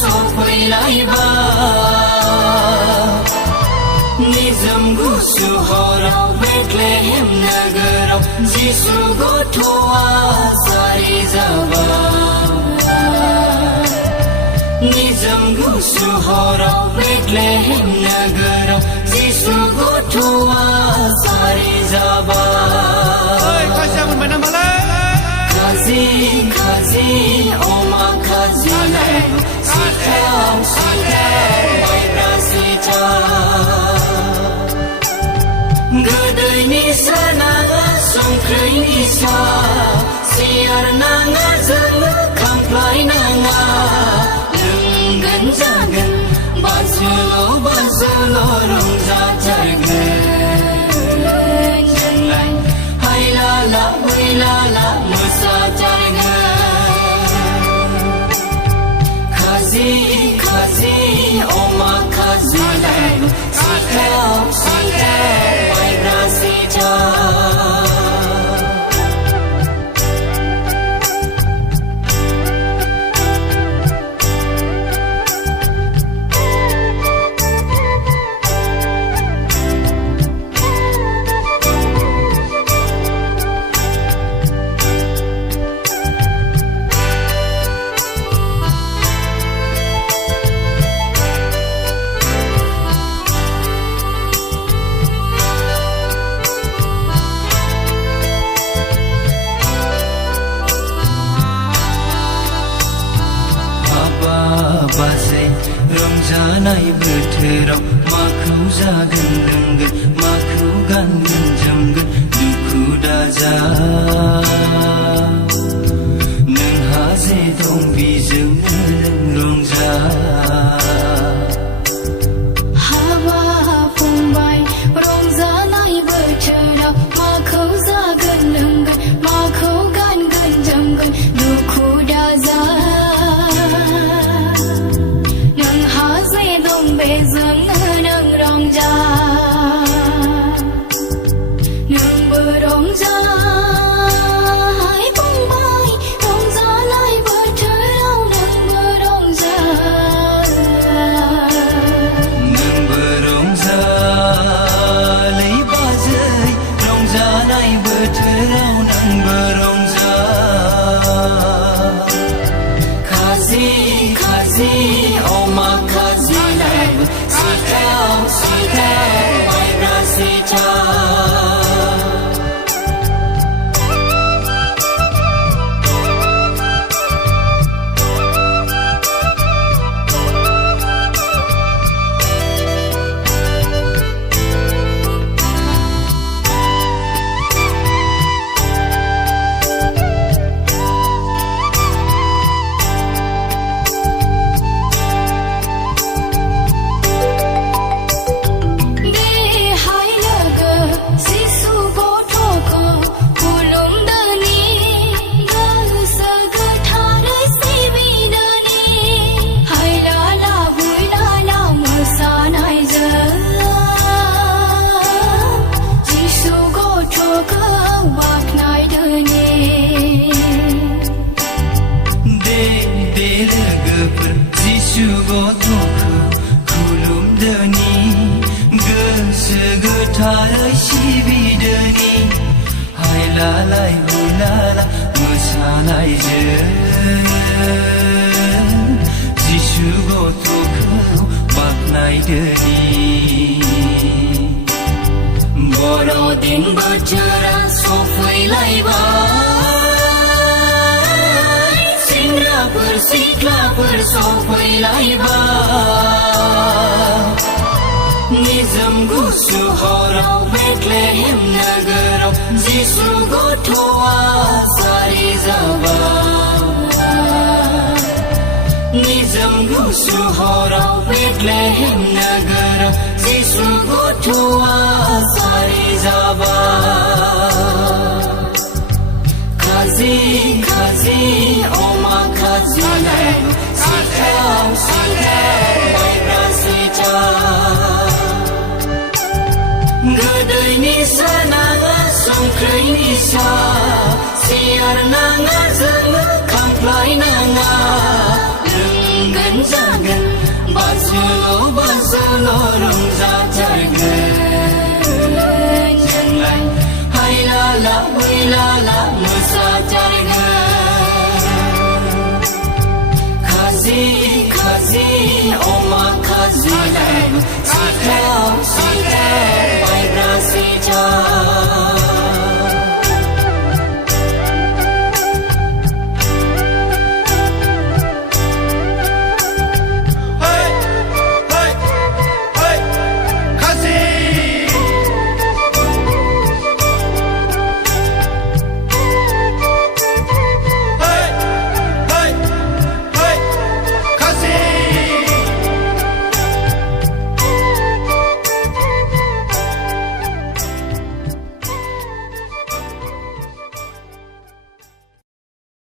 सफैलायबाय निजोम गुसु हराव बेथलेहेम नोगोराव जिसु गथ'आ जारि जाबाय निजोम गुसु हराव बेथलेहेम नोगोराव जिसु गथ'आ जारि जाबाय खाजि खाजि अमा खाजि सिथाव सिथाव माइब्रा सिथाव गोदैनि सानाङा संख्रैनि सा सियार नाङा जोङो खामफ्लाय नाङा लोंगोन जागोन बाजोल' रंजाथारगोन जोंलाय हायलाला हुइलाला मोसाथारगोन खाजि खाजि अमा खाजि सिथाव सिथाव माइब्रा सिथाव बाजै रंजानाय बोथोराव माखौ जागोन लोंगोन माखौ गानगोन जोमगोन दुखु दाजा नोंहा जे दं बेजोंनो नों रंजा हाबा फंबाय रंजानाय बोथोराव माखौ जागोन लोंगोन माखौ गानगोन जोमगोन दुखु दाजा बेजोंनो नों रंजा नोंबो रंजा फंबाय रंजानाय बोथोराव नोंबो रंजा लै बाजै रंजानाय बोथोराव नोंबो रंजा खाजि खाजि अमा खाजि सिथाव सिथाव माइब्रा सिथाव लोगोफोर जिसु गथ'खौ खुलुमदोनि गोसो गोथारै सिबिदोनि हायलालाय हुइलाला मोसानायजों जिसु गथ'खौ बाख्नायदोनि बर'दिन बोथोरा सफैलायबाय सेंग्राफोर सिख्लाफोर सफैलायबाय निजोम गुसु हराव बेथलेहेम नोगोराव जिसु गथ'आ जारि जाबाय निजोम गुसु हराव बेथलेहेम नोगोराव जिसु गथ'आ जारि जाबाय खाजि खाजि अमा खाजि सिथाव सिथाव माइब्रा सिथाव गोदैनि सानाङा संख्रैनि सा सियार नाङा जोङो खामफ्लाय नाङा लोंगोन रंजागोन बाजुल' रंजाथारगोन जोंलाय हायलाला हुइलाला मोसाथारगोन खाजि खाजि अमा खाजि सिथाव